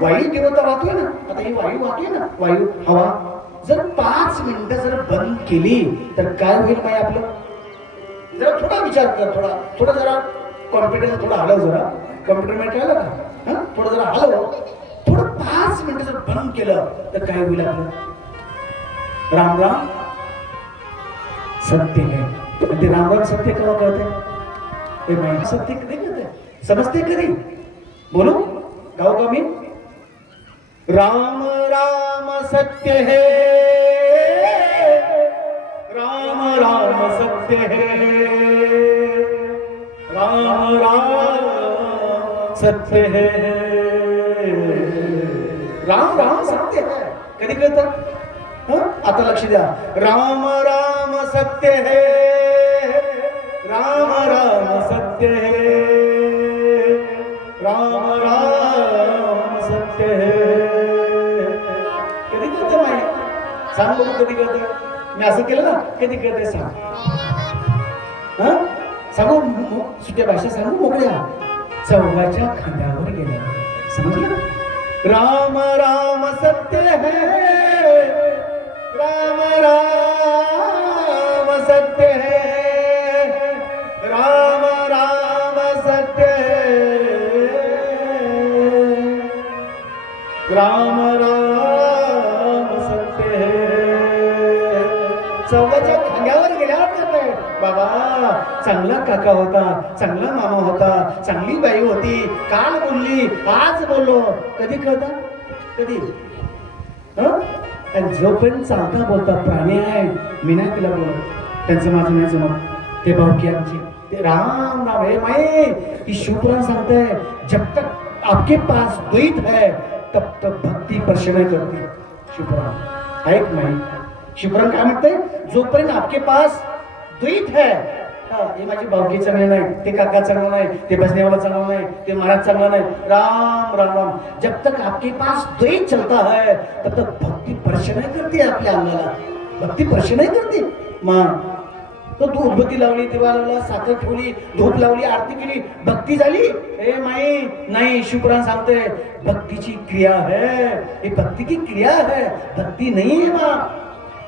वायू तीव्रता वाहतोय ना, आता ही वायू वाहतोय ना, वायू हवा जर 5 मिनिटं जर बंद केली तर काय होईल माय आपलं? जरा थोडा विचार कर, थोडा जरा कॉम्प्युटर थोडा हलव, जरा कॉम्प्युटर मध्ये आलं का, हा थोडं जरा हलव, थोडं 5 मिनिटं जर बंद केलं तर काय होईल आपलं? राम राम सत्य है. आणि ते राम राम सत्य केव्हा कळते? माहिती सत्य कधी कळते, समजते कधी? बोलू गाऊ का मी? राम राम सत्य है, राम राम सत्य है, राम राम सत्य है, राम राम सत्य है. कधी कळतं? आता लक्ष द्या. राम राम सत्य है, राम राम सत्य है, राम राम सत्य है. कधी कळतं माहिती? सांग बघू कधी कळतं? मी असं केलं ना, कधी कळतंय सांग. सांगू सुट्या भाषा सांगू मोकळ्या. चौघाच्या खांद्यावर गेला, समजलं? राम राम सत्य है, राम राम सत्य है, राम राम सत्य है, राम राम सत्य है. चौघाच्या खांद्यावर गेल्यावर करतोय बाबा. चांगला काका होता, चांगला मामा होता, चांगली बाई होती, काल बोलली आज बोललो. कधी कळतं? कधी? आणि जोपर्यंत चालता बोलता प्राणी आहे, मी नाही तिला बोलत, त्यांचं माझं नाही जमत. ते भावकी आमची, ते राम राम हे माई की शिवपुराण सांगते, जब तक आपके पास द्वैत है तब तक भक्ती स्पर्श नहीं करती. शिवपुराण ऐक माई, शिवपुराण काय म्हणते? जोपर्यंत आपके पास द्वैत है, हे माझी भावकी चांगलं नाही, ते काका चांगलं नाही, ते भजनेवाला चांगला नाही, ते महाराज चांगला नाही. राम राम राम. जब तक आपके पास द्वैत चलता है तब तक भक्ती स्पर्श नहीं करती आपल्या अंगाला, भक्ती स्पर्श नहीं करती. मग तो तू उदबत्ती लावली, दिवा लावला, साखर ठेवली, धूप लावली, आरती केली, भक्ती झाली? ए माई नाही. शिवपुराण सांगते भक्तीची क्रिया है, ही भक्ती की क्रिया है, भक्ती नहीं है. मां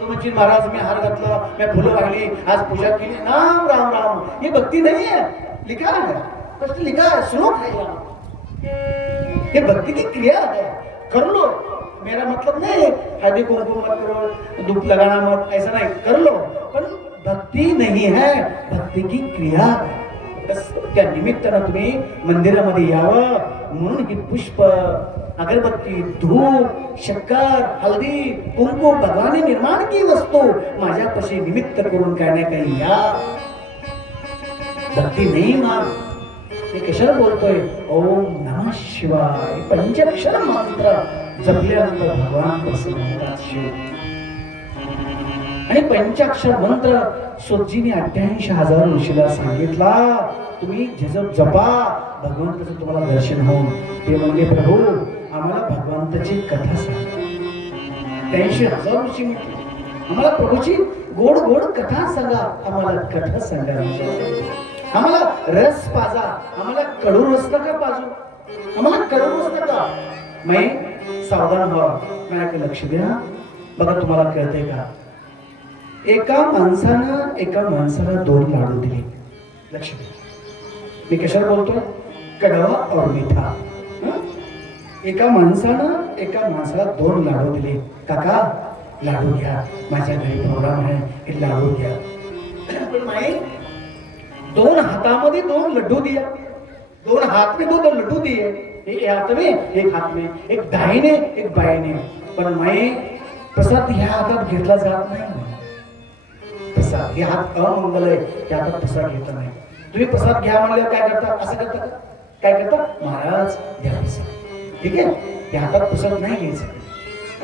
तो म्हणजे महाराज मी हार घातला, मी फुलं वाहिली, आज पूजा केली, नाम राम राम, ये भक्ति नहीं है. लिखा है, कष्ट लिखा है, श्लोक है यहाँ. ये भक्ति की क्रिया है, कर लो. मेरा मतलब नहीं हल्दी कुमकुम मत करो, धूप लगाना मत, ऐसा नहीं, कर लो. पण भक्ती नहीं है, भक्ती की क्रिया. त्या निमित्तानं तुम्ही मंदिरामध्ये यावं म्हणून ही पुष्प, अगरबत्ती, धूप, शक्कर, हल्दी, कुंकू भगवानी निर्माण की वस्तू माझ्यापाशी निमित्त करून काय नाही काही या. भक्ती नाही मान. मी कशाला बोलतोय? ओम नमः शिवाय पंचाक्षर मंत्र जपल्यानंतर भगवान प्रसन्न होतात. शिव आणि पंचाक्षर मंत्र सोजीने 88,000 ऋषीला सांगितला. तुम्ही जप जपा, भगवंताचं तुम्हाला दर्शन होऊन. ते म्हणजे प्रभू आम्हाला भगवंताची कथा सांग. 83,000 ऋषी म्हटले आम्हाला प्रभूची गोड गोड कथा सांगा, आम्हाला कथा सांगा, आम्हाला रस पाजा, आम्हाला कडू रस नका पाजू, आम्हाला कडू रस नका. मै सावधान व्हा, माझ्याकडे लक्ष द्या. बघा तुम्हाला कळतंय का? एका माणसाला 2 लाडू दिले. लक्ष द्या, मी कशाला बोलतोय? कडवा और मिठा. एका माणसाला 2 लाडू दिले. काका लाडू घ्या, माझ्या घरी प्रोग्राम आहे, हे लाडू घ्या. पण माई 2 हातामध्ये 2 लड्डू दिया, 2 हाथ में 2 लड्डू दिए. एक हाथ में, एक हाथ में, एक दाहिने एक बाईने. पण माई प्रसाद ह्या हातात घेतला जात नाही. प्रसाद हे हात अमंगल आहे, त्या हातात प्रसाद घेतला नाही. तुम्ही प्रसाद घ्या म्हणल्यावर काय करता? असं करता का? काय करता? महाराज द्या प्रसाद. ठीक आहे, त्या हातात प्रसाद नाही घ्यायचं,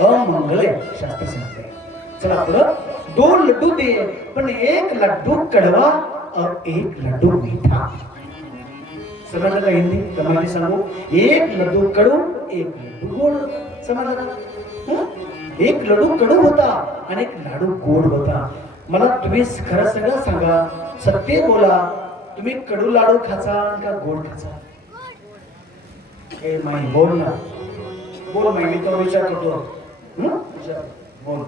अमंगल आहे, शास्त्र सांगते. चला पुढं. 2 लड्डू दिए, पण एक लड्डू कड़वा और एक लड्डू मीठा. समझ का? हिंदी कमाली सांगू. एक लड्डू कडू, एक लड्डू गोड. समजलं का? एक लड्डू कडू होता आणि एक लाडू गोड होता. मला तुम्ही खरं सगळं सांगा, सत्य बोला, तुम्ही कडू लाडू खाचा का गोड खाचा? हे माई बोल ना. बोल माहिती तो विचार करतो. विचार बोल.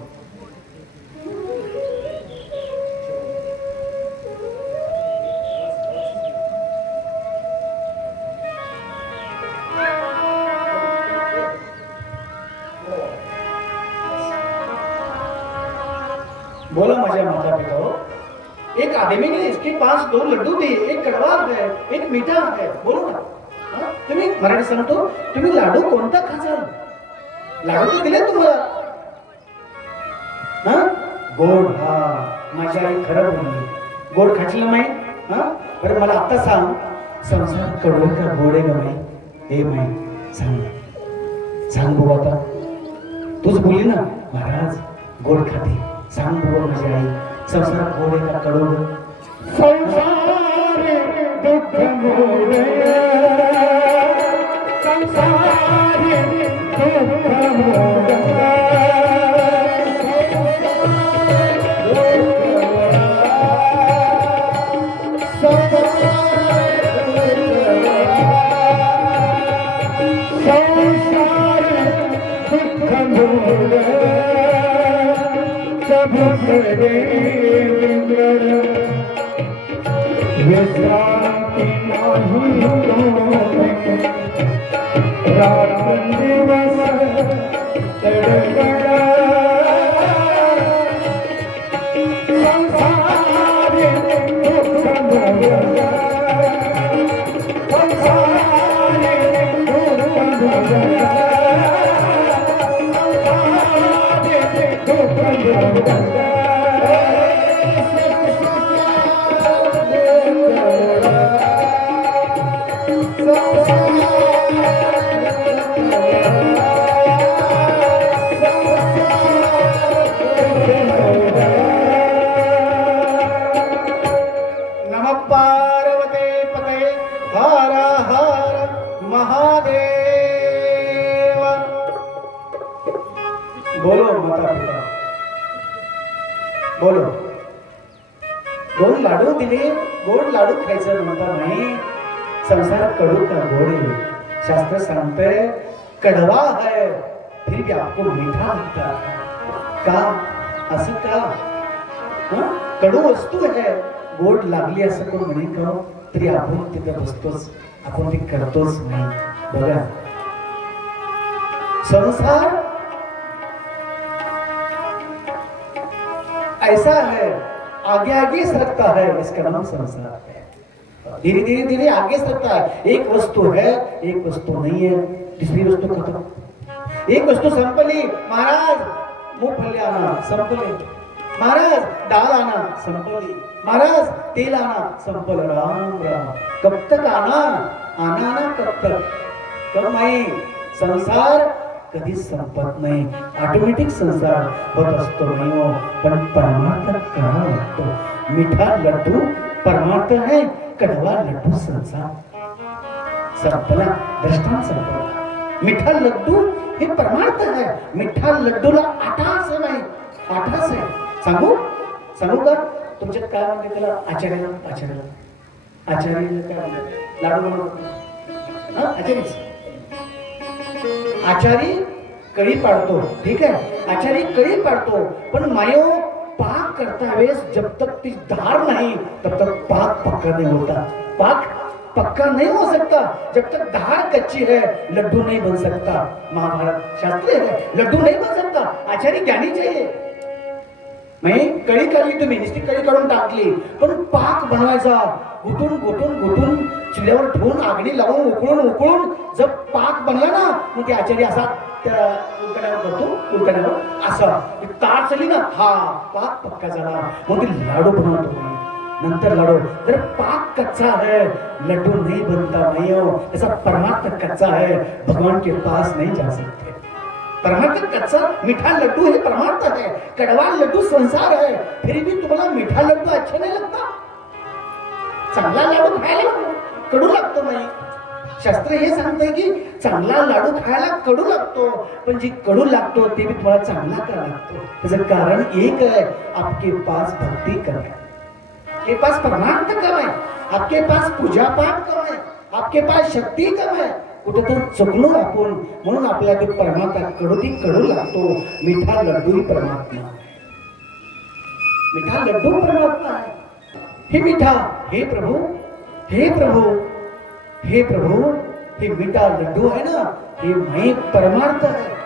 बोला माझ्या माता पिता हो, एक आदमी ने इसके पास 2 लड्डू दिए, एक कड़वा है एक मीठा है. बोलो ना तुम्ही मराठी सांगतो, तुम्ही लाडू कोणता खाचाल? लाडू तर दिले तुम्हाला. गोड. हा माझी आई खरं बोलली, गोड खाचलं माई. बरं मला आता सांग, संसार कडू का गोड आहे का माई? हे माई सांग, सांग बघू आता. तूच बोलली ना महाराज गोड खाते. सांग बघू माझी आई, संसार गोड आहे का कडू? संसार दुख मोरे, संसार दुख मोरे, विश्रांति रात दिवस तड़पड़ा, संसार दुख भरा, संसार दुख भरा, संसार दुख भरा. बोलो माता पिता, बोलो. गोड लाडू दिले, गोड लाडू खायचं म्हणता नाही. संसार कडू का गोड है? शास्त्र सांगते कड़वा है फिर भी आपको मीठा लगता है. का असं का? कडू वस्तू है, गोड लागली असं कोण म्हणे का? तरी आपण तिथे बसतोच, आपण ते करतोच नाही. बघा संसार ऐसा है, आगे आगे सरकता है, इसका नाम संसार है. धीरे धीरे धीरे आगे सरकता है. एक वस्तु है, एक वस्तु नहीं है, दूसरी वस्तु खत्म. एक वस्तु संपली, महाराज मूंगफली आना संपले, महाराज दाल आना संपली, महाराज तेल आना संपल. राम राम. कब तक आना आना आना कब तक? कब नाही. संसार कधीच संपत नाही, ऑटोमॅटिक संसार होत असतो. नाही हो, पण परमार्थ करावा लागतो. मीठा लड्डू परमार्थ है, कड़वा लड्डू संसार. संपला, दृष्टांत संपला. मीठा लड्डू हे परमार्थ है, मिठा लड्डूला आठास नाही, आठास आहे. सांगू सांगू का तुमच्यात काय म्हणते त्याला? आचार्याला आचार्याला आचार्याला काय म्हणते? लाडू बनवतो आचार्य. आचारी कळी पाडतो, ठीक आहे, आचारी कळी पाडतो, पण मायो पाक करता वेळेस जब तक ती धार नहीं तब तक पाक पक्का नहीं होता. पाक पक्का नहीं हो सकता जब तक धार कच्ची है. लड्डू नहीं बन सकता. महाभारत शास्त्र है, लड्डू नहीं बन सकता. आचारी ज्ञानी चाहिए. मैं कळी काढली, तुम्ही नुसती कळी काढून टाकली, पण पाक बनवायचा घुटून घुटून घुटून चुल्यावर ठेवून आगणी लावून उकळून उकळून जब पाक बनला ना, मग ते आचार्य असा त्या उलकड्यावर करतो, उलकड्यावर असा तार चली ना, हा पाक पक्का झाला. मग ते लाडू बनवतो. नंतर लाडू जर पाक कच्चा है लड्डू नहीं बनता. नहीं हो, ऐसा परमार्थ कच्चा है, भगवान के पास नहीं जा सकते. परमार्थ कच्चा मीठा लड्डू है, परमार्थ है. कड़वा लड्डू संसार है. फिर भी तुम्हाला मीठा लड्डू अच्छा नहीं लगता? चांगला लाडू खायला कडू लागतो नाही. शास्त्र हे सांगते की चांगला लाडू खायला कडू लागतो, पण जी कडू लागतो ते भी तुम्हाला चांगला का लागतो? त्याचं कारण एक है, आपके पास भक्ति कम है, आपके पास परमार्थ कम है, आपके पास पूजा पाठ कम है, आपके पास शक्ति कम है. कुठेतरी चुकलो आपण, म्हणून आपल्याला ते परमात्मा कडू लागतो. मिठा लड्डू परमात्मा, मिठा लड्डू परमात्मा आहे. हे मिठा, हे प्रभू, हे प्रभू, हे प्रभू, हे मिठा लड्डू आहे ना, हे मैं परमार्थ आहे.